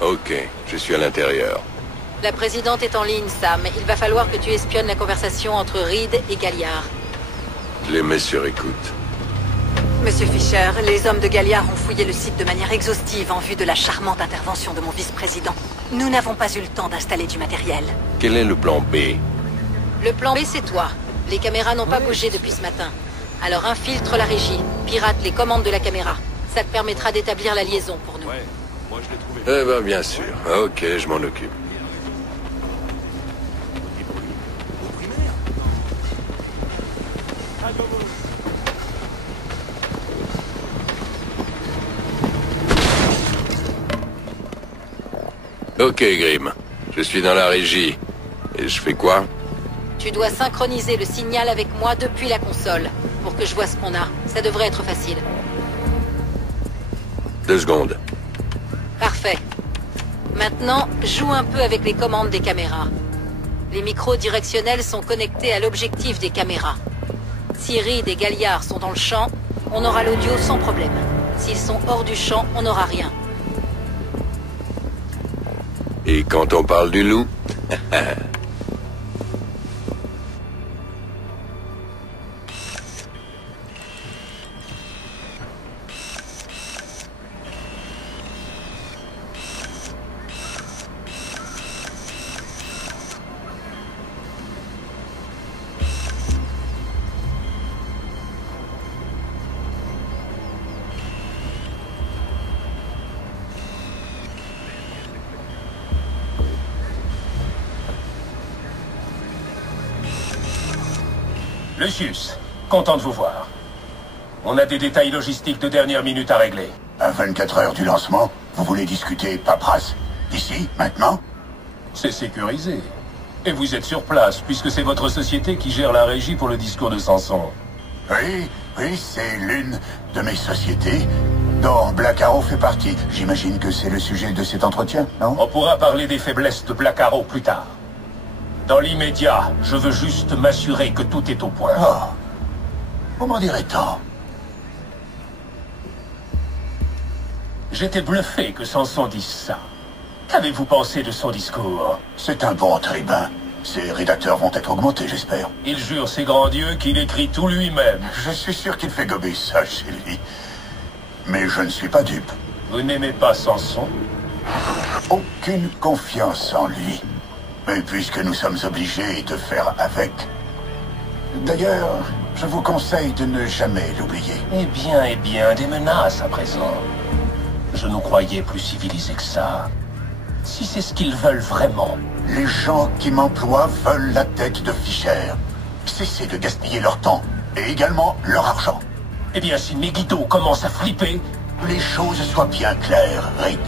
Ok, je suis à l'intérieur. La présidente est en ligne, Sam. Il va falloir que tu espionnes la conversation entre Reed et Galliard. Je les mets sur écoute. Monsieur Fisher, les hommes de Galliard ont fouillé le site de manière exhaustive en vue de la charmante intervention de mon vice-président. Nous n'avons pas eu le temps d'installer du matériel. Quel est le plan B? Le plan B, c'est toi. Les caméras n'ont pas bougé depuis ce matin. Alors infiltre la régie, pirate les commandes de la caméra. Ça te permettra d'établir la liaison pour nous. Ouais, moi je l'ai trouvé. Eh ben, bien sûr. Ok, je m'en occupe. Ok, Grim. Je suis dans la régie. Et je fais quoi? Tu dois synchroniser le signal avec moi depuis la console, pour que je vois ce qu'on a. Ça devrait être facile. 2 secondes. Parfait. Maintenant, joue un peu avec les commandes des caméras. Les micros directionnels sont connectés à l'objectif des caméras. Si Reed et Galliard sont dans le champ, on aura l'audio sans problème. S'ils sont hors du champ, on n'aura rien. Et quand on parle du loup? Lucius, content de vous voir. On a des détails logistiques de dernière minute à régler. À 24 heures du lancement, vous voulez discuter paperasse? Ici, maintenant? C'est sécurisé. Et vous êtes sur place, puisque c'est votre société qui gère la régie pour le discours de Samson. Oui, c'est l'une de mes sociétés, dont Black Arrow fait partie. J'imagine que c'est le sujet de cet entretien, non? On pourra parler des faiblesses de Black Arrow plus tard. Dans l'immédiat, je veux juste m'assurer que tout est au point. Oh, vous m'en direz tant. J'étais bluffé que Samson dise ça. Qu'avez-vous pensé de son discours? C'est un bon tribun. Ses rédacteurs vont être augmentés, j'espère. Il jure ses grands dieux qu'il écrit tout lui-même. Je suis sûr qu'il fait gober ça chez lui. Mais je ne suis pas dupe. Vous n'aimez pas Samson? Aucune confiance en lui. Mais puisque nous sommes obligés de faire avec... D'ailleurs, je vous conseille de ne jamais l'oublier. Eh bien, des menaces à présent. Je nous croyais plus civilisés que ça. Si c'est ce qu'ils veulent vraiment. Les gens qui m'emploient veulent la tête de Fisher. Cessez de gaspiller leur temps, et également leur argent. Eh bien, si Megiddo commence à flipper... Les choses soient bien claires, Reed.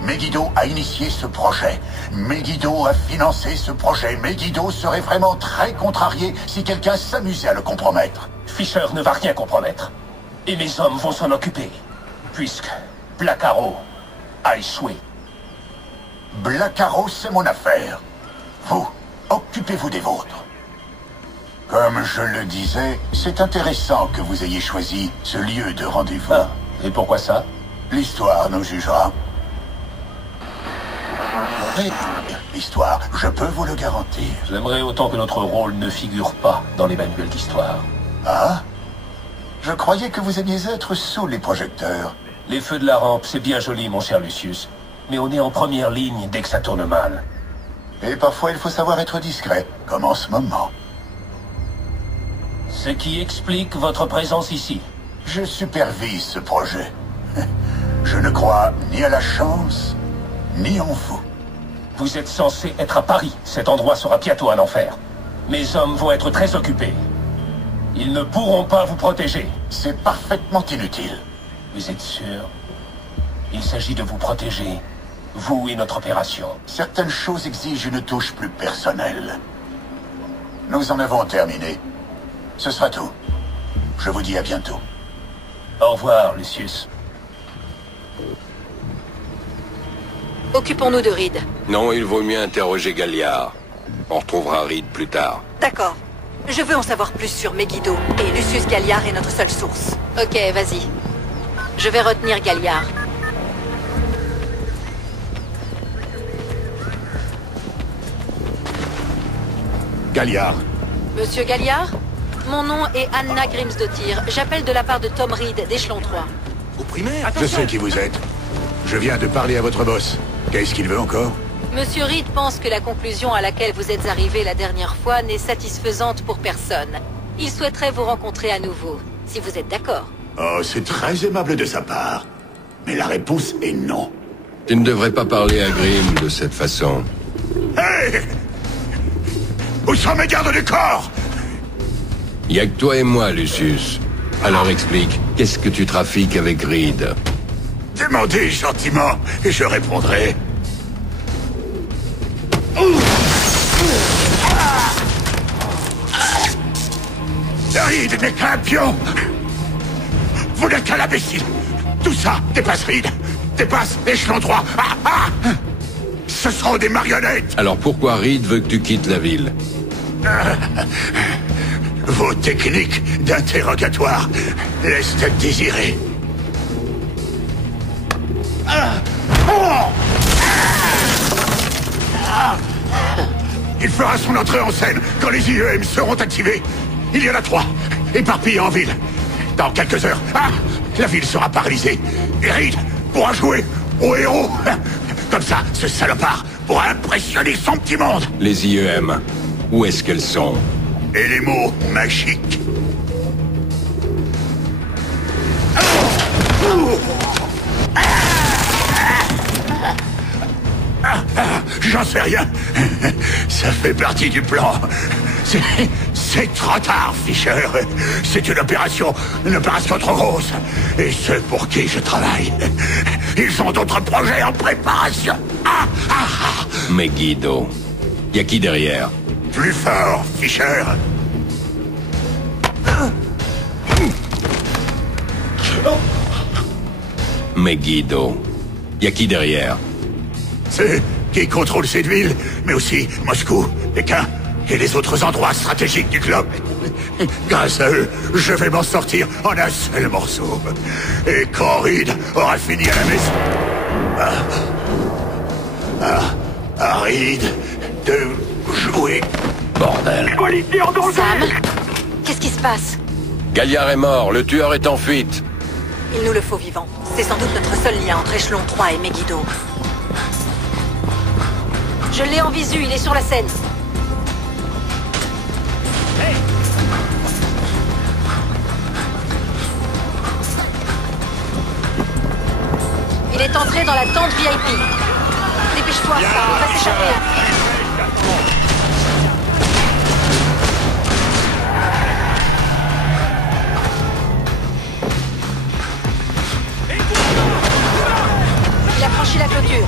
Megiddo a initié ce projet. Megiddo a financé ce projet. Megiddo serait vraiment très contrarié si quelqu'un s'amusait à le compromettre. Fisher ne va rien compromettre. Et mes hommes vont s'en occuper. Puisque Black Arrow a échoué. Black Arrow, c'est mon affaire. Vous, occupez-vous des vôtres. Comme je le disais, c'est intéressant que vous ayez choisi ce lieu de rendez-vous. Ah, et pourquoi ça? L'histoire nous jugera. L'histoire, je peux vous le garantir. J'aimerais autant que notre rôle ne figure pas dans les manuels d'histoire. Ah? Je croyais que vous aimiez être sous les projecteurs. Les feux de la rampe, c'est bien joli, mon cher Lucius. Mais on est en première ligne dès que ça tourne mal. Et parfois, il faut savoir être discret, comme en ce moment. Ce qui explique votre présence ici. Je supervise ce projet. Je ne crois ni à la chance, ni en vous. Vous êtes censé être à Paris. Cet endroit sera bientôt un enfer. Mes hommes vont être très occupés. Ils ne pourront pas vous protéger. C'est parfaitement inutile. Vous êtes sûr? Il s'agit de vous protéger. Vous et notre opération. Certaines choses exigent une touche plus personnelle. Nous en avons terminé. Ce sera tout. Je vous dis à bientôt. Au revoir, Lucius. Occupons-nous de Reed. Non, il vaut mieux interroger Galliard. On retrouvera Reed plus tard. D'accord. Je veux en savoir plus sur Megiddo, et Lucius Galliard est notre seule source. Ok, vas-y. Je vais retenir Galliard. Galliard. Monsieur Galliard? Mon nom est Anna Grimsdottir. J'appelle de la part de Tom Reed, d'échelon 3. Au primaire? Je sais qui vous êtes. Je viens de parler à votre boss. Qu'est-ce qu'il veut encore? Monsieur Reed pense que la conclusion à laquelle vous êtes arrivé la dernière fois n'est satisfaisante pour personne. Il souhaiterait vous rencontrer à nouveau, si vous êtes d'accord. Oh, c'est très aimable de sa part. Mais la réponse est non. Tu ne devrais pas parler à Grim de cette façon. Hey! Où sont mes gardes du corps? Y a que toi et moi, Lucius. Alors explique, qu'est-ce que tu trafiques avec Reed? Demandez gentiment, et je répondrai. Reed n'est qu'un pion. Vous n'êtes qu'un imbécile. Tout ça dépasse Reed, dépasse l'échelon 3. Ce sont des marionnettes. Alors pourquoi Reed veut que tu quittes la ville? Vos techniques d'interrogatoire laissent à désirer. Il fera son entrée en scène quand les IEM seront activés. Il y en a 3, éparpillés en ville. Dans quelques heures, la ville sera paralysée. Et Reed pourra jouer au héros. Comme ça, ce salopard pourra impressionner son petit monde. Les IEM, où est-ce qu'elles sont? Et les mots magiques. J'en sais rien. Ça fait partie du plan. C'est trop tard, Fisher. C'est une opération trop grosse. Et ceux pour qui je travaille, ils ont d'autres projets en préparation. Megiddo. Y a qui derrière? Plus fort, Fisher. Megiddo. Y a qui derrière? C'est qui contrôle cette ville, mais aussi Moscou, Pékin et les autres endroits stratégiques du globe. Grâce à eux, je vais m'en sortir en un seul morceau. Et quand Reed aura fini à la maison... à Reed de jouer. Bordel. Sam? Qu'est-ce qui se passe? Galliard est mort, le tueur est en fuite. Il nous le faut vivant. C'est sans doute notre seul lien entre échelon 3 et Megiddo. Je l'ai en visu, il est sur la scène. Il est entré dans la tente VIP. Dépêche-toi, Sam, on va s'échapper. Il a franchi la clôture.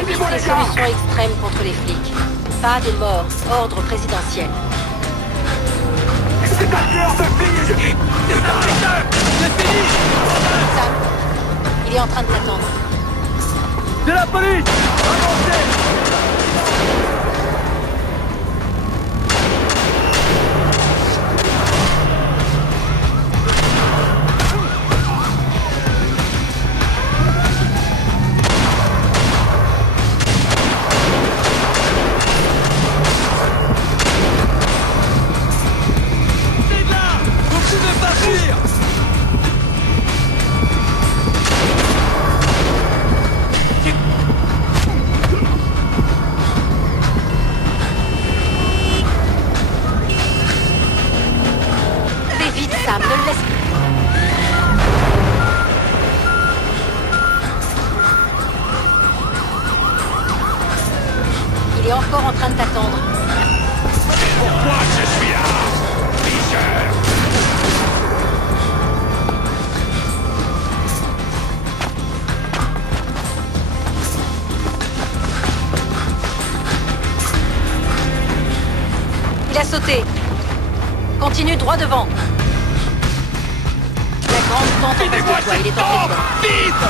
Évite les solutions extrêmes contre les flics. Pas de mort. Ordre présidentiel. Sam, il est en train de t'attendre. De la police! Avancez! Sam, ne le laisse pas. Il est encore en train de t'attendre. Pourquoi je suis là, Fisher? Il a sauté. Continue droit devant. La grande tente en face de toi, il est en président. Vite!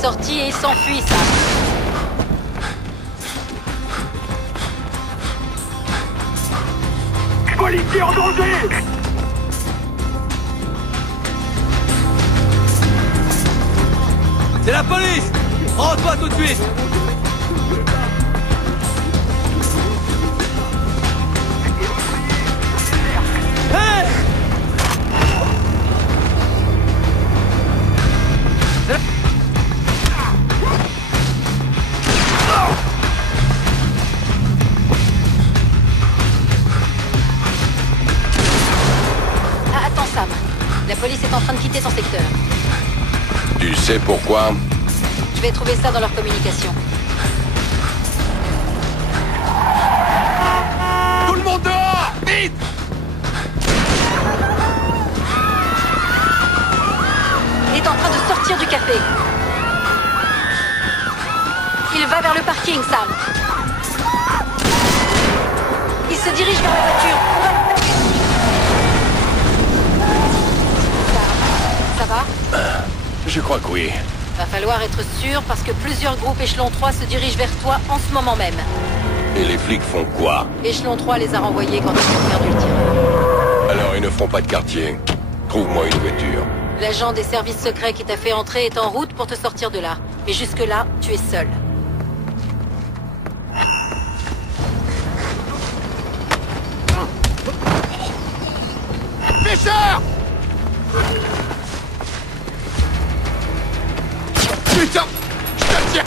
sorti et il s'enfuit, Sam. Policier en danger! C'est la police! Rends-toi tout de suite! Hey! Ah, attends, Sam. La police est en train de quitter son secteur. Tu sais pourquoi? Je vais trouver ça dans leur communication. Tout le monde dehors! Vite! Il est en train de sortir du café. Il va vers le parking, Sam. Il se dirige vers la voiture. Sam, ça va? Je crois que oui. Va falloir être sûr parce que plusieurs groupes Échelon 3 se dirigent vers toi en ce moment même. Et les flics font quoi? Échelon 3 les a renvoyés quand ils ont perdu le tireur. Alors ils ne feront pas de quartier. Trouve-moi une voiture. L'agent des services secrets qui t'a fait entrer est en route pour te sortir de là. Mais jusque-là, tu es seul. Fisher! Putain! Je te tiens!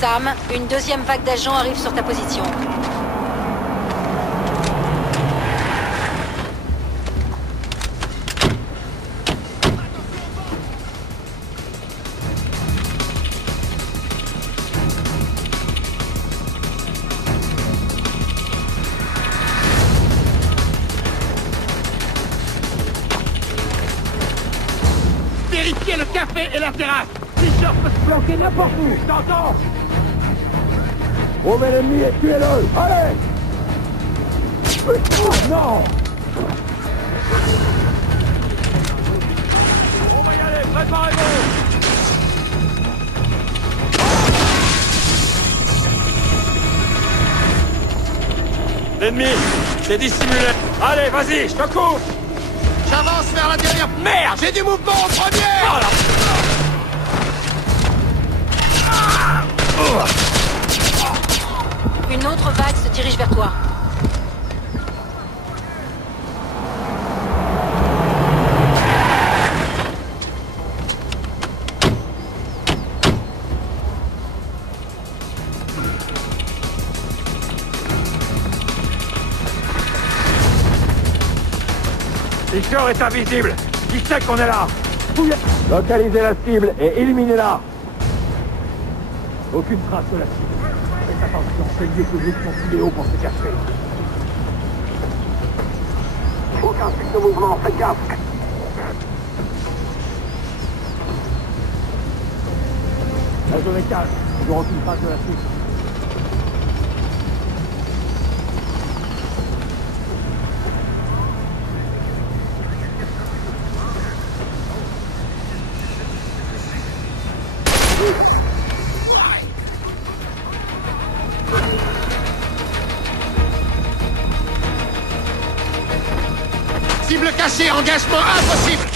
Sam, une deuxième vague d'agents arrive sur ta position. Vérifiez le café et la terrasse! Fisher peut se planquer n'importe où! Je t'entends! Trouvez l'ennemi et tuez-le! Allez! Non! On va y aller, préparez-vous! L'ennemi, c'est dissimulé. Allez, vas-y, je te couvre! J'avance vers la dernière... Merde, j'ai du mouvement au premier! Oh là. Une autre vague se dirige vers toi. Fisher est invisible. Qui sait qu'on est là? Localisez la cible et éliminez-la. Aucune trace de la cible. Faites attention, ces lieux publics sont idéaux pour se cacher. Aucun signe de mouvement, faites gaffe. La zone est calme. Il n'y aura aucune trace de la cible. Cible cachée, engagement impossible.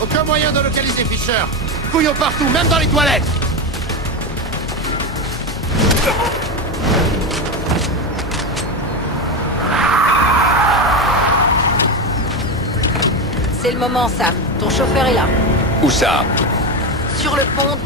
Aucun moyen de localiser Fisher. Fouillons partout, même dans les toilettes. C'est le moment, Sam. Ton chauffeur est là. Où ça? Sur le pont,